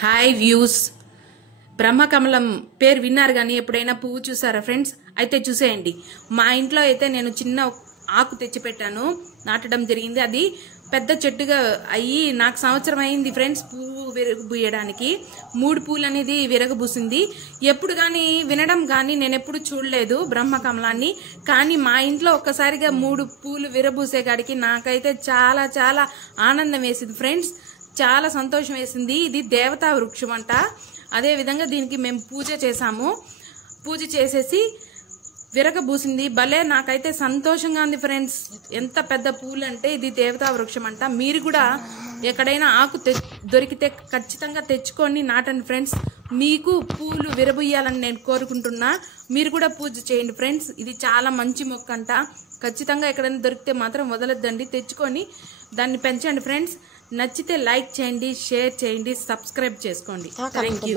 Hi views. బ్రహ్మకమలం పేరు విన్నారు కానీ ఎప్పుడైనా పువ్వు చూసారా ఫ్రెండ్స్? అయితే చూసేయండి. మా ఇంట్లో అయితే నేను చిన్న ఆకు తెచ్చి పెట్టాను, నాటడం జరిగింది. అది పెద్ద చెట్టుగా అయ్యి నాకు సంవత్సరం అయింది ఫ్రెండ్స్. పువ్వు విరగబూయడానికి 3 పూలు అనేది విరగబూసింది. ఎప్పుడు కానీ వినడం కానీ నేను ఎప్పుడు చూడలేదు బ్రహ్మకమలాన్ని. కానీ మా ఇంట్లో ఒక్కసారిగా 3 పూలు విరబూసే కాడికి నాకైతే చాలా చాలా ఆనందం వేసింది ఫ్రెండ్స్. చాలా సంతోషం వేసింది. ఇది దేవతా వృక్షం అంట. అదే విధంగా దీనికి మేము పూజ చేసాము. పూజ చేసేసి విరగబూసింది. భలే నాకైతే సంతోషంగా ఉంది ఫ్రెండ్స్. ఎంత పెద్ద పూలు అంటే ఇది దేవతా వృక్షం అంట. మీరు కూడా ఎక్కడైనా ఆకు దొరికితే ఖచ్చితంగా తెచ్చుకొని నాటండి ఫ్రెండ్స్. మీకు పూలు విరబూయాలని నేను కోరుకుంటున్నా. మీరు కూడా పూజ చేయండి ఫ్రెండ్స్. ఇది చాలా మంచి మొక్క అంట. ఖచ్చితంగా ఎక్కడైనా దొరికితే మాత్రం వదలొద్దండి, తెచ్చుకొని దాన్ని పెంచండి ఫ్రెండ్స్. నచ్చితే లైక్ చేయండి, షేర్ చేయండి, సబ్స్క్రైబ్ చేసుకోండి. Thank you.